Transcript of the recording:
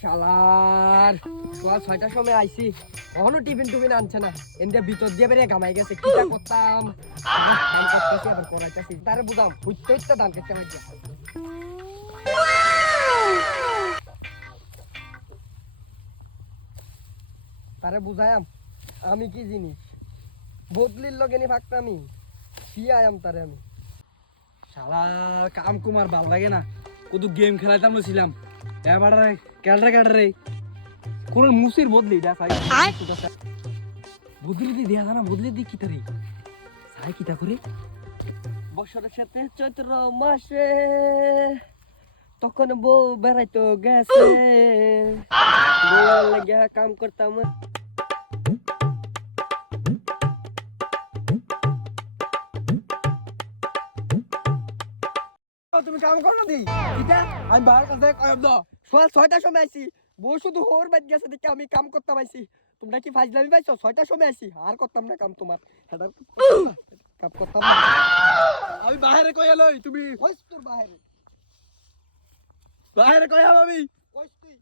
শালার সকাল 6টার সময় আইছি, কখনো টিফিন টুফিন আনছে না। এনটা ভিতর দিয়ে বেরিয়ে ঘামাই গেছে, কিটা করতাম। ধান কাটতেছি, আবার করাইতেছি, তারে বুঝাম হুইতে হুইতে ধান কাটতে পারছি। তারে বুঝায়াম আমি কি জিনিস, বদলির লগে নি ফাঁকতামি ফিয়ায়াম তারে আমি। শালা কাম কুমার ভাল লাগে না, কত গেম খেলাইতাম ছিলাম এবার ক্যাডারে কোন মুসির বদলি বদলি দি দেখা না, বদলি দি কিতা রে সাই কিতা করে বছরের সাথে চৈত্র মাসে তখন বউ বেড়াইতো গেছে, বউয়ের লাগে কাম করতাম। তুমি কাম করো না দি কিতা আমি বাহার কাছে কয়ব দাও সকাল 6টার সময় আইছি, বউ শুধু হোর বাদ গেছে দেখে আমি কাম করতে পাইছি। তোমরা কি ফাজলামি পাইছো? 6টার সময় আইছি, আর করতাম না কাম তোমার। হেডার কাম করতাম না। আমি বাহিরে কই এলই তুমি কইস তোর বাইরে, বাহিরে কই আমি কইস তুই।